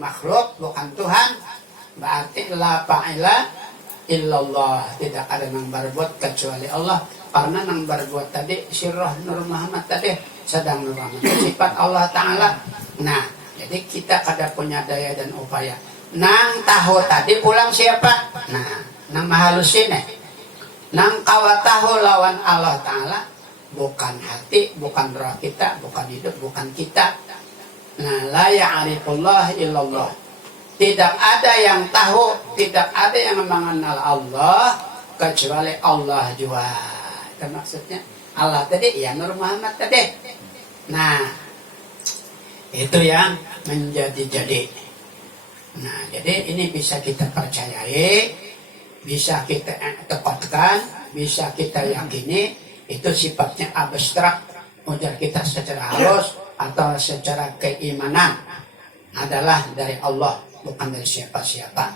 makhluk, bukan Tuhan, berarti la fa'ila illallah, tidak ada yang berbuat kecuali Allah. Karena yang berbuat tadi sirah Nur Muhammad tadi, sedang Nur Muhammad sifat Allah Ta'ala. Nah, jadi kita kada punya daya dan upaya. Nang tahu tadi pulang siapa? Nah, nang mahalusin nang kawa tahu lawan Allah Ta'ala, bukan hati, bukan roh kita, bukan hidup, bukan kita. Nah, la ya'rifullah illallah. Tidak ada yang tahu, tidak ada yang mengenal Allah kecuali Allah jua. Itu maksudnya. Allah tadi, ya Nur Muhammad tadi. Nah, itu yang menjadi-jadi. Nah, jadi ini bisa kita percayai, bisa kita tepatkan, bisa kita yakini. Itu sifatnya abstrak, ujar kita secara halus atau secara keimanan adalah dari Allah, bukan dari siapa-siapa.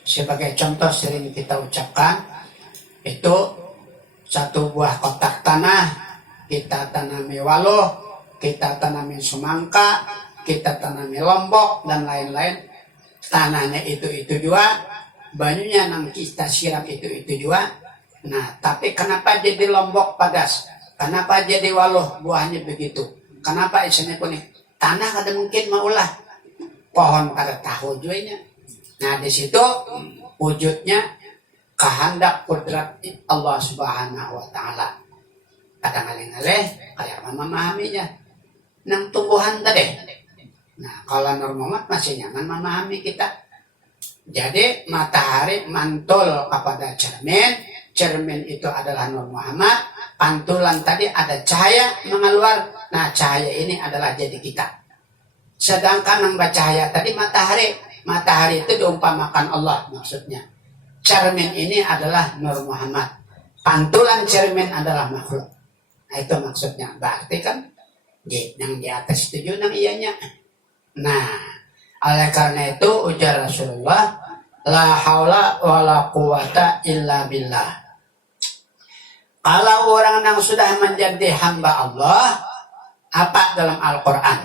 Sebagai contoh sering kita ucapkan, itu satu buah kotak tanah, kita tanami waluh, kita tanami semangka, kita tanami lombok, dan lain-lain. Tanahnya itu juga, banyunya nang kita siram itu juga. Nah, tapi kenapa jadi lombok padas? Kenapa jadi waluh buahnya begitu? Kenapa isinya kuning? Tanah kada mungkin maulah, pohon kada tahu juanya. Nah, di situ wujudnya kehendak kudrat Allah Subhanahu wa Ta'ala. Kadang ngalih-ngalih kayak memahaminya. Nang tumbuhan tadi. Nah, kalau Nur Muhammad masih nyaman memahami kita. Jadi matahari mantul kepada cermin. Cermin itu adalah Nur Muhammad. Pantulan tadi ada cahaya mengeluar. Nah, cahaya ini adalah jadi kita. Sedangkan yang bercahaya tadi matahari. Matahari itu diumpamakan Allah maksudnya. Cermin ini adalah Nur Muhammad. Pantulan cermin adalah makhluk. Nah, itu maksudnya. Berarti kan yang di atas itu yang iyanya. Nah, oleh karena itu ujar Rasulullah, la haula wa la quwata illa billah. Kalau orang yang sudah menjadi hamba Allah, apa dalam Al-Quran?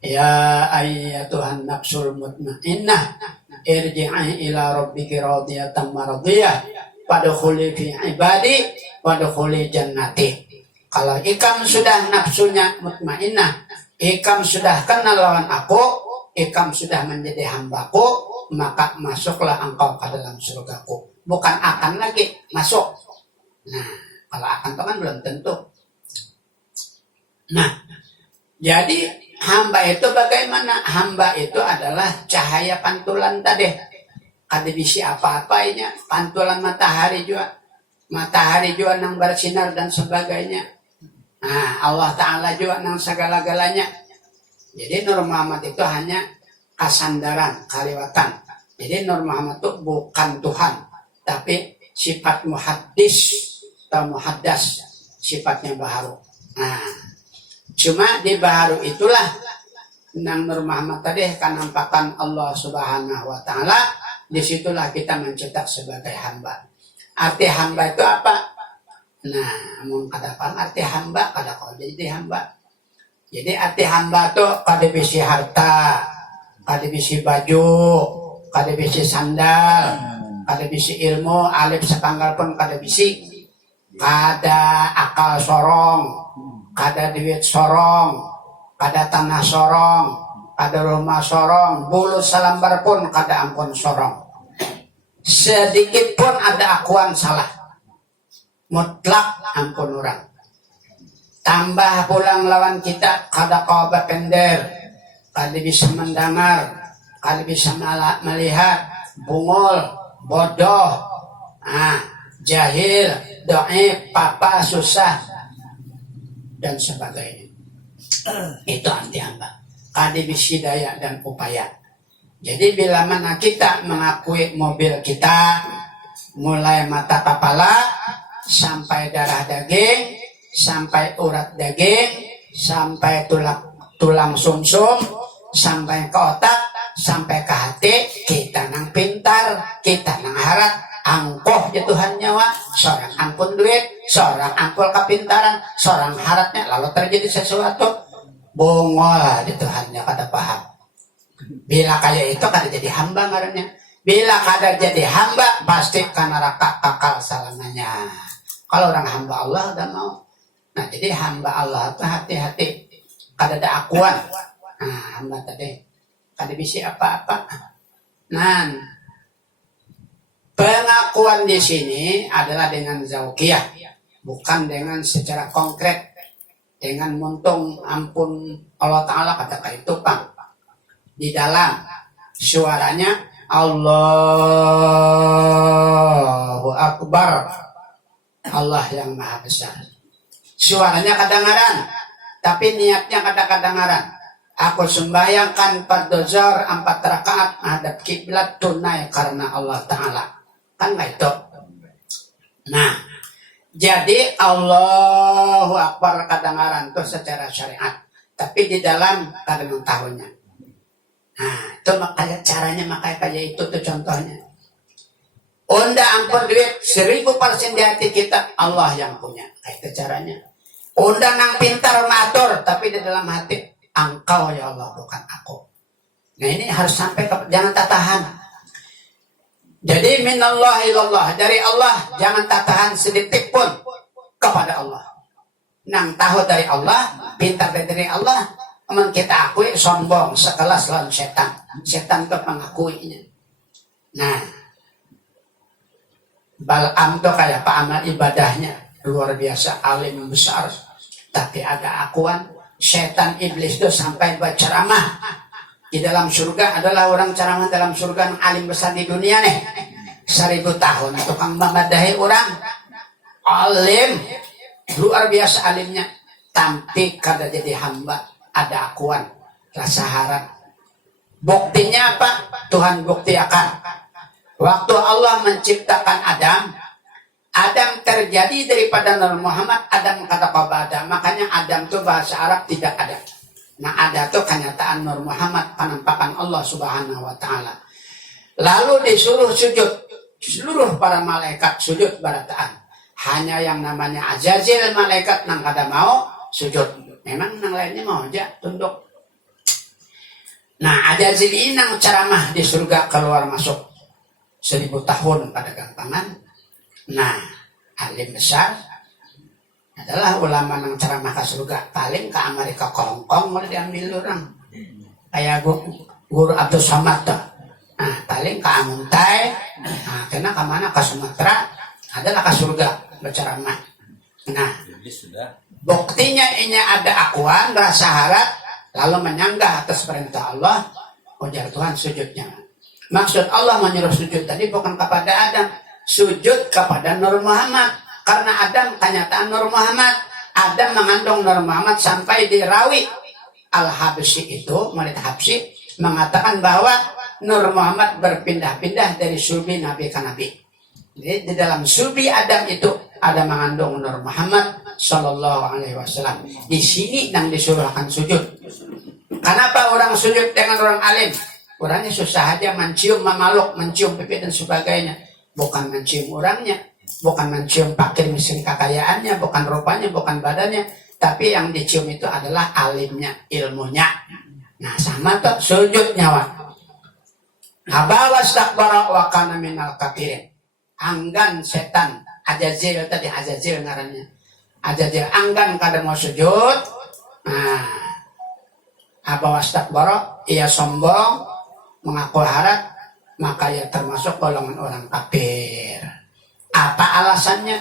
Ya ayyatuhan nafsul mutmainnah, irji'i ila rabbiki radiyatan maradiyah, wadkhuli fi ibadi, wadkhuli jannati. Kalau ikam sudah nafsunya mutmainnah, ikam sudah kenal lawan aku, ikam sudah menjadi hambaku, maka masuklah engkau ke dalam surgaku. Bukan akan lagi masuk. Nah, kalau akan itu kan belum tentu. Nah, jadi hamba itu bagaimana? Hamba itu adalah cahaya pantulan tadi. Ada bisi apa-apanya, pantulan matahari juga. Matahari juga yang bersinar dan sebagainya. Nah, Allah Ta'ala juga yang segala-galanya. Jadi Nur Muhammad itu hanya kasandaran, kaliwatan. Jadi Nur Muhammad itu bukan Tuhan, tapi sifat muhaddis atau muhaddas, sifatnya baharu. Nah, cuma di baharu itulah nang Nur Muhammad tadi kan nampakkan Allah Subhanahu wa Ta'ala. Disitulah kita mencetak sebagai hamba. Arti hamba itu apa? Nah, mengatakan arti hamba, kada kau jadi hamba. Jadi arti hamba itu kada bisi harta, kada bisi baju, kada bisi sandal, kada bisi ilmu, alif sepanggal pun kada bisi. Kada akal sorong, kada duit sorong, kada tanah sorong, kada rumah sorong, bulu selambar pun kada ampun sorong. Sedikit pun ada akuan salah, mutlak ampun orang. Tambah pulang lawan kita kada kau berpender, kada bisa mendengar, kada bisa melihat, bungul, bodoh, jahil, doib, papa, susah, dan sebagainya. Itu arti hamba. Kadibisi daya dan upaya. Jadi bila mana kita mengakui mobil kita, mulai mata kepala, sampai darah daging, sampai urat daging, sampai tulang sumsum, sampai ke otak, sampai ke hati, kita nang pintar, kita nang harap, angkuh ya Tuhan nyawa, seorang ampun duit, seorang ampun kepintaran, seorang harapnya, lalu terjadi sesuatu, bongol di Tuhannya kada paham. Bila kaya itu kada jadi hamba ngarannya. Bila kada jadi hamba pasti kana neraka kakal selamanya. Kalau orang hamba Allah udah mau. Nah jadi hamba Allah itu hati-hati. Kada ada akuan. Nah hamba tadi kada bisa apa-apa. Nah pengakuan di sini adalah dengan zaukiyah, bukan dengan secara konkret. Dengan muntung ampun Allah Ta'ala katakan itu Pak. Di dalam suaranya Allahu Akbar, Allah yang maha besar. Suaranya kedengaran, tapi niatnya kedengaran. Aku sembahyangkan fardhu-zuhur 4 rakaat menghadap kiblat tunai karena Allah Ta'ala. Kan nggak itu? Nah, jadi Allahu Akbar kedengaran itu secara syariat, tapi di dalam kadang tahunnya. Nah, itu makanya caranya kayak itu tuh contohnya. Onda ampun duit 1000% di hati kita, Allah yang punya. Kayak itu caranya. Onda nang pintar matur, tapi di dalam hati, engkau ya Allah, bukan aku. Nah ini harus sampai jangan tatahan. Jadi minallah ilallah, dari Allah jangan tatahan sedetik pun kepada Allah. Nang tahu dari Allah, pintar dari Allah, aman kita akui sombong sekelas lawan setan. Setan itu mengakuinya. Nah, Bal'am itu kayak pak amal ibadahnya luar biasa, alim besar, tapi ada akuan. Setan iblis itu sampai berceramah di dalam surga, adalah orang ceramah dalam surga yang alim besar di dunia nih. 1000 tahun tukang memadahi orang alim luar biasa alimnya, tapi kada jadi hamba. Ada akuan, rasa harap. Buktinya apa? Tuhan buktikan. Waktu Allah menciptakan Adam, Adam terjadi daripada Nabi Muhammad, Adam kata kabada. Makanya Adam itu bahasa Arab tidak ada. Nah ada itu kenyataan Nur Muhammad, penampakan Allah Subhanahu wa Ta'ala. Lalu disuruh sujud, seluruh para malaikat sujud barataan. Hanya yang namanya Azazil malaikat nang kada mau sujud. Memang yang lainnya mau aja tunduk. Nah ada zili nang ceramah di surga keluar masuk 1000 tahun pada gampangan. Nah alim besar adalah ulama nang ceramah ke surga. Paling ke Amerika ke Hongkong mulai diambil orang. Kayak guru Abdul Somad tuh. Nah paling ke Amuntai. Nah kena ke mana? Ke Sumatera. Adalah ke surga berceramah. Nah buktinya ini ada akuan, rasa harap, lalu menyanggah atas perintah Allah, ujar Tuhan sujudnya. Maksud Allah menyuruh sujud tadi bukan kepada Adam, sujud kepada Nur Muhammad. Karena Adam kenyataan Nur Muhammad. Adam mengandung Nur Muhammad sampai di Rawi. Al-Habsyi itu, murid Habsyi, mengatakan bahwa Nur Muhammad berpindah-pindah dari sulbi Nabi ke Nabi. Jadi di dalam sulbi Adam itu ada mengandung Nur Muhammad Sallallahu Alaihi Wasallam. Di sini yang disuruhkan sujud. Kenapa orang sujud dengan orang alim? Orangnya susah aja mencium, memeluk, mencium pipi dan sebagainya. Bukan mencium orangnya, bukan mencium fakir miskin kekayaannya, bukan rupanya, bukan badannya, tapi yang dicium itu adalah alimnya, ilmunya. Nah sama tuh sujud nyawa. Abawas takbara wa kana minal kafirin. Anggan setan Azazil tadi, Azazil ngarannya. Azazil anggan kada mau sujud. Nah, abawas takbara, ia sombong, mengaku harap, maka ia termasuk golongan orang kafir. Apa alasannya?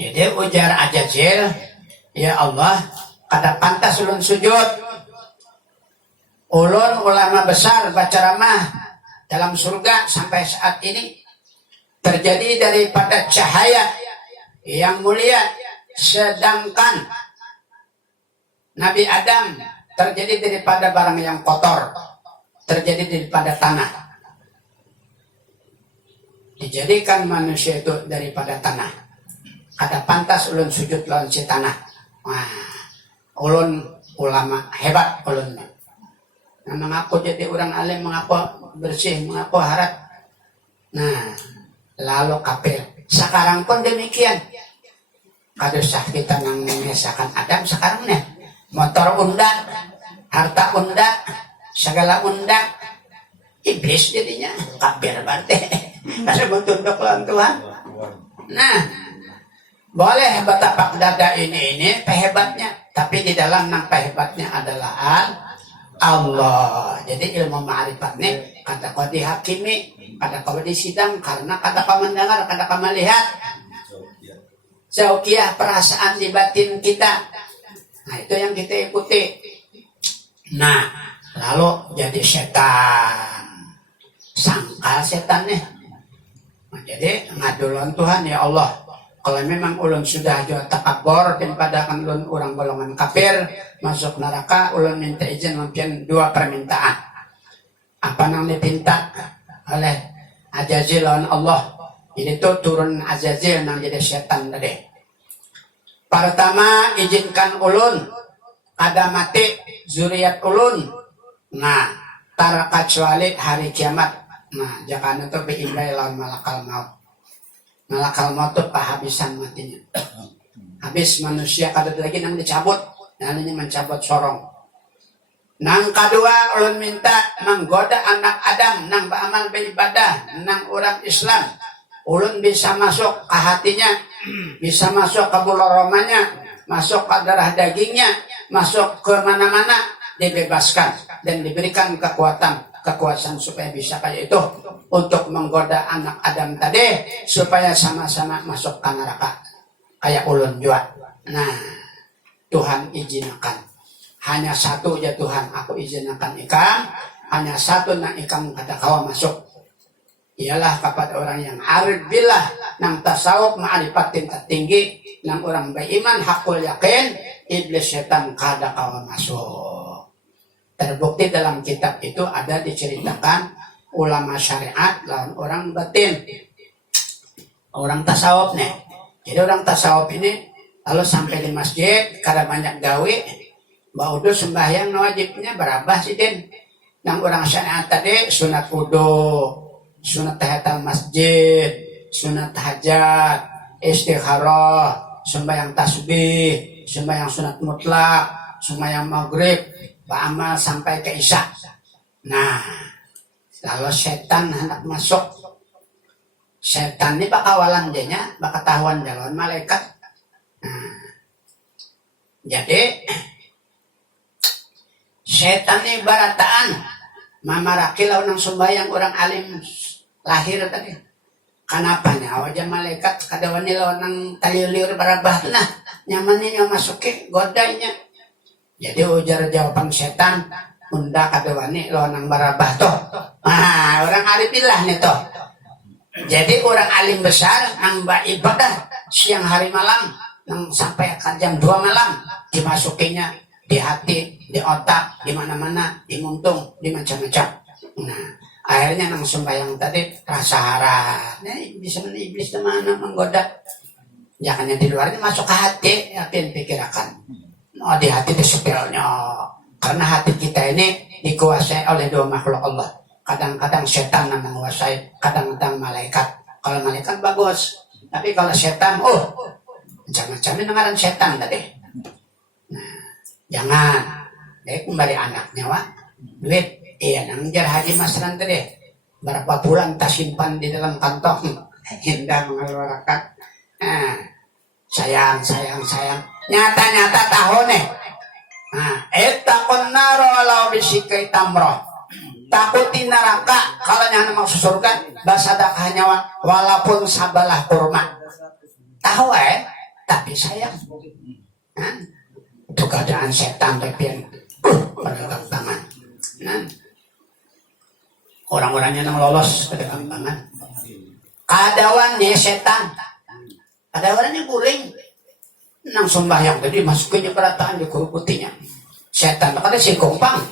Jadi ujar Azazil, ya Allah, kada pantas ulun sujud. Ulun ulama besar baca ramah dalam surga sampai saat ini terjadi daripada cahaya yang mulia, sedangkan Nabi Adam terjadi daripada barang yang kotor, terjadi daripada tanah. Dijadikan manusia itu daripada tanah. Kada pantas ulun sujud lawan si tanah. Wah, ulun ulama hebat ulun. Nah, mengaku jadi orang alim, mengaku bersih, mengaku harap. Nah, lalu kafir. Sekarang pun demikian. Kadusah kita nang mengesahkan Adam sekarang nih. Motor undak, harta undak, segala undang iblis jadinya kafir berarti. Karena tunduk lawan Tuhan. Nah, boleh betapak dada ini pehebatnya, tapi di dalam nang pehebatnya adalah Allah. Jadi ilmu ma'rifat nih kata kau dihakimi, kata kau disidang karena kata kau mendengar, kata kau melihat. Zauqiyah perasaan di batin kita. Nah, itu yang kita ikuti. Nah, lalu jadi setan. Sangkal setan nih. Nah, jadi ngadulon Tuhan ya Allah. Kalau memang ulun sudah jauh takabur daripada kan ulun orang golongan kafir masuk neraka, ulun minta izin mungkin 2 permintaan. Apa yang dipinta oleh Azazil lawan Allah? Ini tuh turun Azazil yang jadi setan tadi. Pertama izinkan ulun ada mati zuriat ulun. Nah, tar kecuali hari kiamat. Nah, jangan itu biimbai lawan malakal maut. Malakal maut itu kehabisan matinya. Habis manusia kada lagi nang dicabut, namanya mencabut sorong. Nang kedua ulun minta menggoda anak Adam nang beramal beribadah nang orang Islam. Ulun bisa masuk ke hatinya, bisa masuk ke bulu romanya, masuk ke darah dagingnya, masuk ke mana-mana, dibebaskan dan diberikan kekuasaan supaya bisa kayak itu untuk menggoda anak Adam tadi supaya sama-sama masuk ke neraka kayak ulun juga. Nah, Tuhan izinkan hanya satu ya Tuhan, aku izinkan ikam hanya satu nang ikam kata kawa masuk. Ialah kepada orang yang arif billah nang tasawuf ma'rifatin tertinggi nang orang beriman hakul yakin iblis setan kada kawa masuk. Terbukti dalam kitab itu ada diceritakan ulama syariat lawan orang batin, orang tasawuf nih. Jadi orang tasawuf ini lalu sampai di masjid kada banyak gawe, baudu sembahyang wajibnya berapa sih din? Nang orang syariat tadi sunat wudu, sunat tahiyatul masjid, sunat hajat, istikharah, sembahyang tasbih, sembahyang sunat mutlak, sembahyang maghrib, beramal sampai ke isya. Nah, lalu setan hendak masuk. Setan ini bakawalan jenya, bakatahuan jalan malaikat. Nah, jadi setan ini barataan mamaraki lawan nang sembahyang orang alim lahir tadi. Kenapa nya wajah malaikat kadawan ni lawan nang talilir barabah nah nyamannya masuki godainya. Jadi ujar jawaban setan unda kadawani lawan nang barabah toh. Ah, orang arifillah nih toh. Jadi orang alim besar nang ibadah siang hari malam nang sampai ke jam 2 malam dimasukinya di hati, di otak, di mana-mana, di muntung, di macam-macam. Nah, akhirnya nang sembahyang tadi rasa harap. Nah, bisa iblis kemana menggoda? Jangannya di luarnya masuk ke hati, apa yang pikirkan? Oh, di hati disepilnya. Karena hati kita ini dikuasai oleh 2 makhluk Allah. Kadang-kadang setan yang menguasai, kadang-kadang malaikat. Kalau malaikat bagus, tapi kalau setan, macam-macam ini ngaran setan tadi. Nah, jangan. Dia kembali anaknya, Wak. Duit, nang jar haji masran tadi. Berapa bulan tak simpan di dalam kantong. Indah mengeluarkan. Nah, sayang. Nyata-nyata tahu nih. Nah, etakon naro walau bisikai tamroh. Takutin neraka kalau yang mau surga basadakah nyawa walaupun sabalah kurma. Tahu tapi sayang. Nah, itu keadaan setan tapi pedagang tangan. Nah, orang-orangnya yang lolos pedagang tangan. Kadawan nih setan. Kadawannya guring. Nang sembahyang tadi masukinnya perataan di kuruputinya. Setan ada si kompang.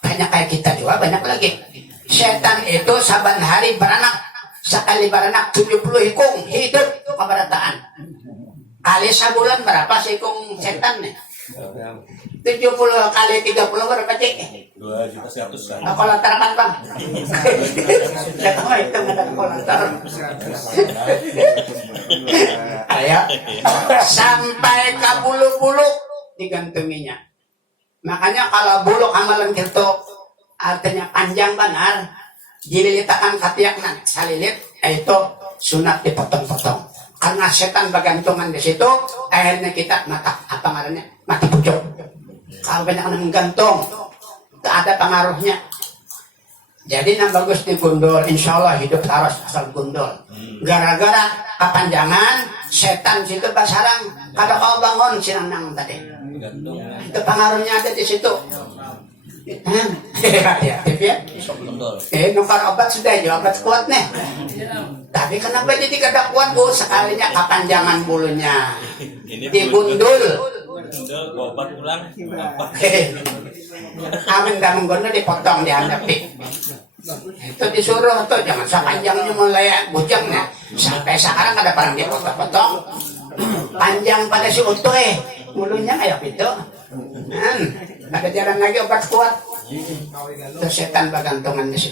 Banyak kayak kita juga, banyak lagi. Setan itu saban hari beranak. Sekali beranak 70 hikung hidup keberataan. Kali sebulan berapa sih hikung setan nih? 70 kali 30 berapa cek? 2.100.000. Aku lantarkan bang. Saya tahu itu nggak ada lantar. Ayo sampai ke bulu-bulu digantunginya. Makanya kalau bulu amalan gitu artinya panjang benar, dililitakan katiakna salilit, itu sunat dipotong-potong. Karena setan bergantungan di situ, akhirnya kita mati pucuk. Kalau banyak yang menggantung, tak ada pengaruhnya. Jadi yang bagus digundul, insya Allah hidup terus asal gundul. Gara-gara kepanjangan, setan situ basarang. Kalau kau bangun sinang tadi, itu pengaruhnya ada di situ. Ya, nukar obat sudah aja, obat kuat nih. Tapi kenapa jadi kada kuat bu? Sekalinya kepanjangan bulunya digundul. Obat pulang. Amin dah menggundul dipotong dihadapi. Itu disuruh tuh jangan sepanjangnya mulai bujangnya. Sampai sekarang ada barang dipotong-potong. Panjang pada si utuh bulunya kayak itu. Ada jalan lagi obat kuat. Itu setan bergantungan di situ.